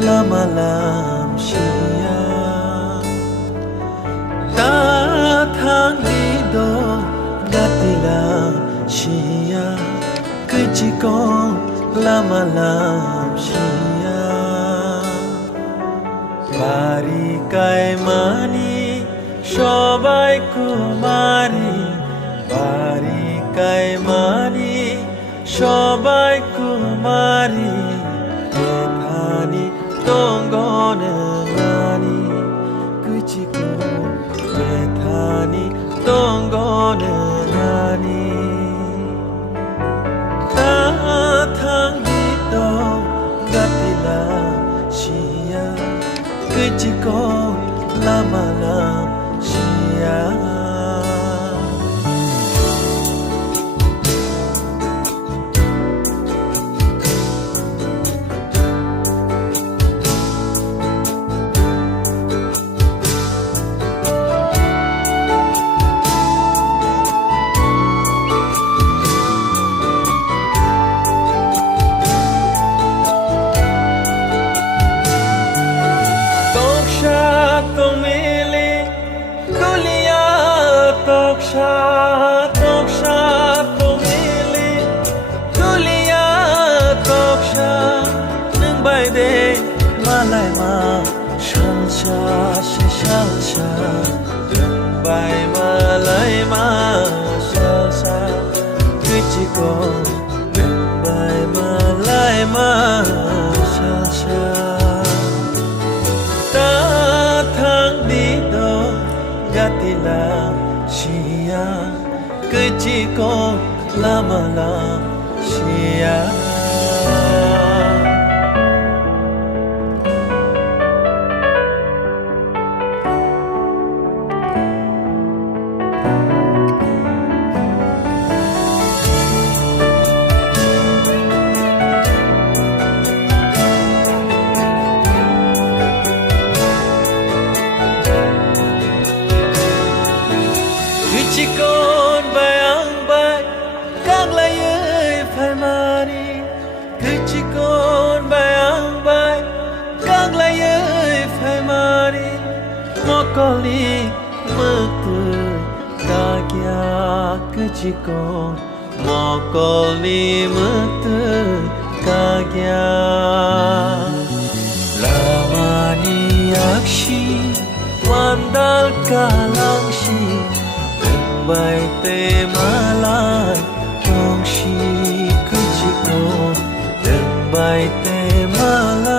lama lam shia ta thang đi do gatila shia cứ chỉ có lama lam shia bari kai mani shobai kumari bari kai mani shobai kumari tongone nani kuchiko bethani tongone nani ta thang đi to gatila shia kuchiko lama lam shia Toksha tomili tulia toksha nung bai de malai ma shalsha shalsha nung bai malai ma shalsha kichiko nung bai malai ma shalsha ta thang đi do gatila shia cứ chỉ có lama lam shia chỉ còn bài ăn bài các lại ơi phải mani cứ chỉ còn bài ăn bài các lại ơi phải mani một câu ly mơ từ ta kia cứ chỉ còn một câu ly mơ từ ta kia la mani akshi mandal kalangshi bai te malai kyong shi kuchiko bai te malai